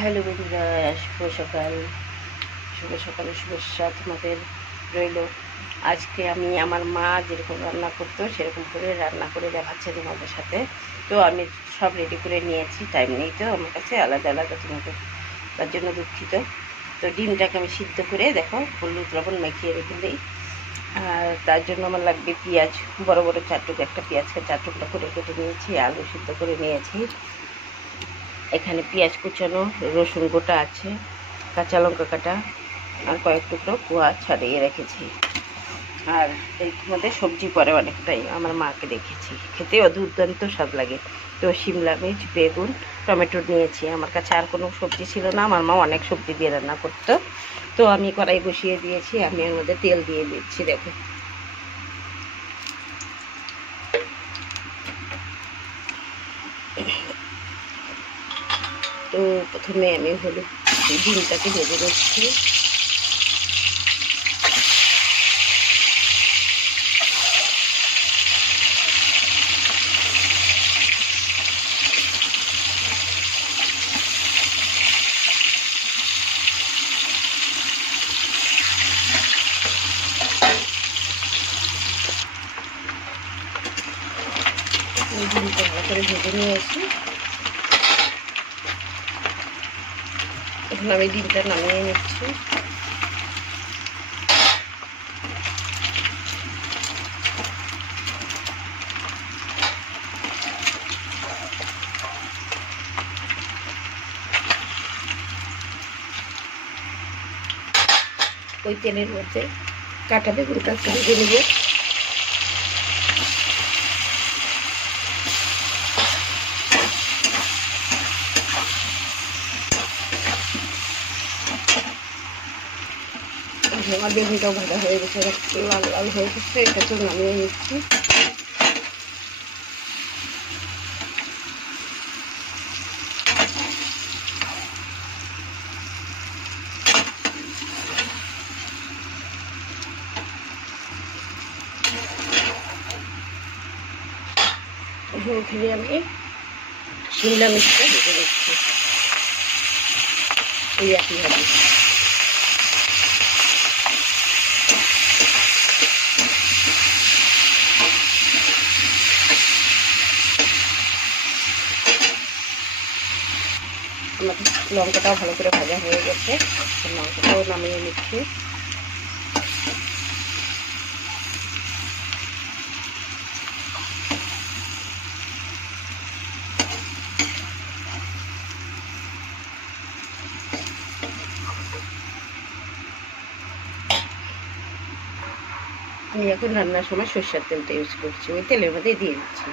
Hello বন্ধুরা, শুভ সকালে শুভেচ্ছা তোমাদের রইল। আজকে আমি আমার মা যেরকম রান্না করতো সেরকম করে রান্না করে দেখাচ্ছি তোমাদের সাথে। তো আমি সব রেডি করে নিয়েছি, টাইম নেই তো আমার কাছে, আলাদা আলাদা তোমাদের, তার জন্য দুঃখিত। তো ডিমটাকে আমি সিদ্ধ করে দেখো হলুদ লবণ মাখিয়ে রেখে দিই। আর তার জন্য আমার লাগবে পেঁয়াজ, বড় বড় চারটুকু, একটা পেঁয়াজকে চার টুকরা করে কেটে নিয়েছি, আলু সিদ্ধ করে নিয়েছি। এখানে পেঁয়াজ কুচানো, রসুন গোটা আছে, কাঁচা লঙ্কা কাটা, আর কয়েক টুকরো কুয়া ছাড়িয়ে রেখেছি। আর এর মধ্যে সবজি পরে অনেকটাই আমার মাকে দেখেছি, খেতেও দুর্দান্ত স্বাদ লাগে। তো শিমলা মির্চ, বেগুন, টমেটো নিয়েছি। আমার কাছে আর কোনো সবজি ছিল না, আমার মা অনেক সবজি দিয়ে রান্না করতো। তো আমি কড়াই বসিয়ে দিয়েছি, আমি এর মধ্যে তেল দিয়ে দিচ্ছি। দেখো, তো প্রথমে আমি হলুদ ডিমটাকে ভেজে নিচ্ছি। ডিমটা ভালো করে ভেজে নিয়েছি। এখন আমি ডিমটা নামিয়ে নিচ্ছি। ওই তেলের মধ্যে কাটা বেগুনটা ভেজে নেব। আমার বেগুনটাও ভাজা হয়ে গেছে, লাল লাল হয়ে গেছে, এটাকে নামিয়ে নিচ্ছি। ঝোল খেলে আমি শিমলা মির্চটা ভেজে দিচ্ছি এই একইভাবে। আমার লঙ্কাটাও ভালো করে ভাজা হয়ে গেছে, লঙ্কাটাও নামিয়ে নিচ্ছি। আমি এখন রান্নার সময় সরষের তেলটা ইউজ করছি, ওই তেলের মধ্যে দিয়ে দিচ্ছি।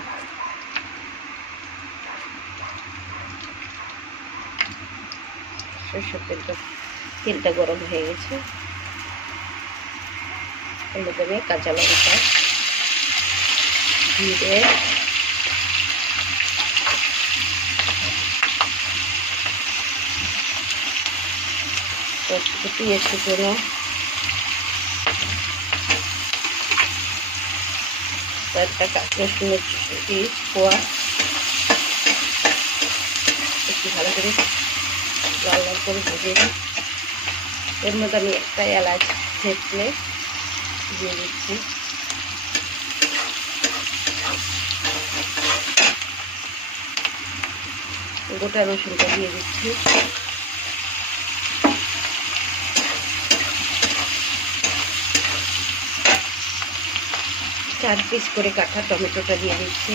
সরষের তেলটা গরম হয়ে গেছে। এর মধ্যে আমি কাঁচা লঙ্কা, জিরে, পেঁয়াজ কুচনো, একটা রসুনের পিস কোয়া, একটু ভালো করে লাল লাল করে ভেজে নিই। এর মধ্যে আমি একটা এলাচ থেতলে দিয়ে দিচ্ছি। গোটা রসুনটা দিয়ে দিচ্ছি। চার পিস করে কাটা টমেটোটা দিয়ে দিচ্ছি।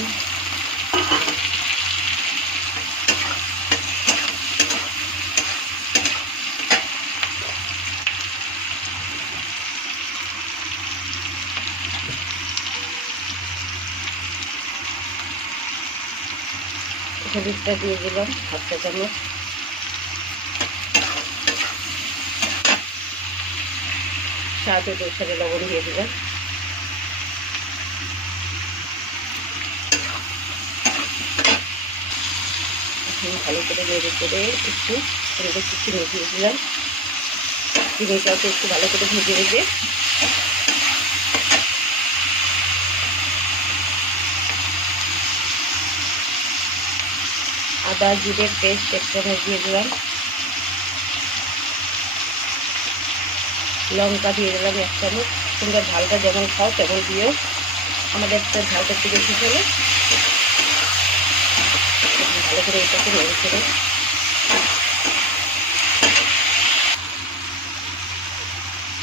হলুদটা দিয়ে দিলাম হাফ চা চামচ। স্বাদ অনুসারে লবণ দিয়ে দিলাম। ভালো করে নেড়ে করে একটু চিনি দিয়ে দিলাম। চিনিটাকে একটু ভালো করে ভেজে ভেজে আদা জিরের পেস্ট একটা দিয়ে দিলাম। লঙ্কা দিয়ে দিলাম 1 চামচ। তোমরা ঝালটা যেমন খাও তেমন দিও, আমাদের তো ঝালটা একটু বেশি চলে। ভালো করে এটাকে নেড়ে ছেড়ে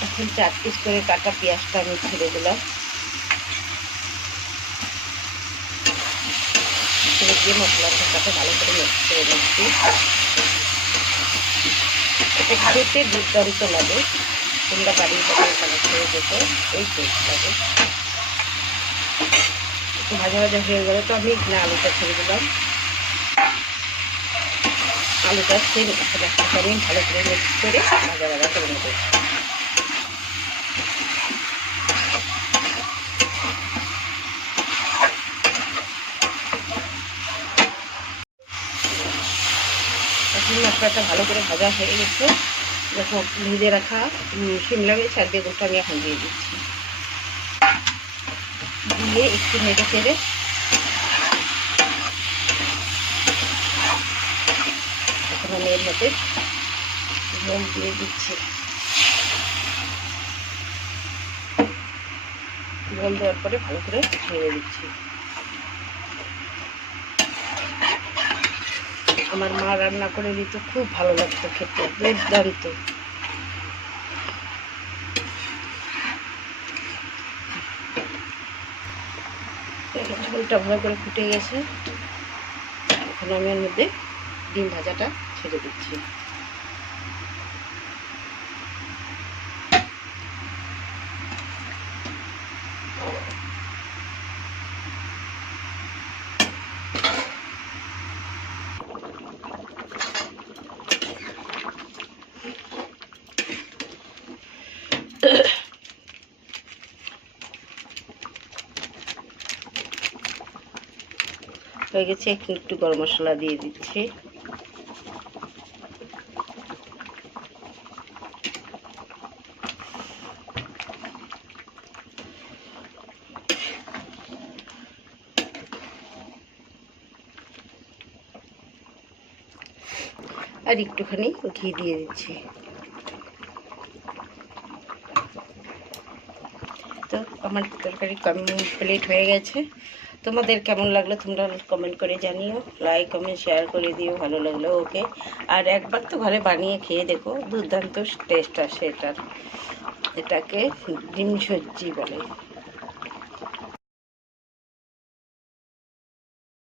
এখন 4 পিস করে কাটা পেঁয়াজটা আমি ছেড়ে দিলাম। ছেড়ে দিয়ে মশলাটার সাথে ভালো করে মিক্স করে নিচ্ছি। এটা খেতে দুর্দান্ত লাগে, তোমরা বাড়ির ভালো খেয়ে যেতে এই টেস্ট লাগে। একটু ভাজা ভাজা হয়ে গেলে তো আমি এখানে আলুটা ছেড়ে দিলাম। আলুটা সেম একটা আমি ভালো করে মিক্স করে ভাজা ভাজা করে নেব। এখন মশলাটা ভালো করে ভাজা হয়ে গেছে। যখন ভেজে রাখা শিমলা মির্চ আর বেগুনটা আমি এখন দিয়ে দিচ্ছি। দিয়ে একটু নেড়ে চেড়ে এখন আমি এর মধ্যে ঝোল দিয়ে দিচ্ছি। ঝোল দেওয়ার পরে ভালো করে ছেড়ে দিচ্ছি। আমার মা রান্না করে দিত, খুব ভালো লাগতো খেতে, দুর্দান্ত। ঝোলটা ভালো করে ফুটে গেছে। এখন আমি এর মধ্যে ডিম ভাজাটা ছেড়ে দিচ্ছি। হয়ে গেছে। একটু গরম মশলা দিয়ে দিচ্ছি। আর একটুখানি ঘি দিয়ে দিচ্ছি। তো আমার তরকারি কমপ্লিট হয়ে গেছে। তোমাদের কেমন লাগলো তোমরা কমেন্ট করে জানিও, লাইক কমেন্ট শেয়ার করে দিও ভালো লাগলো। ওকে, আর একবার তো ঘরে বানিয়ে খেয়ে দেখো, দুর্দান্ত টেস্ট আসে এটার। এটাকে ডিম সবজি বলে।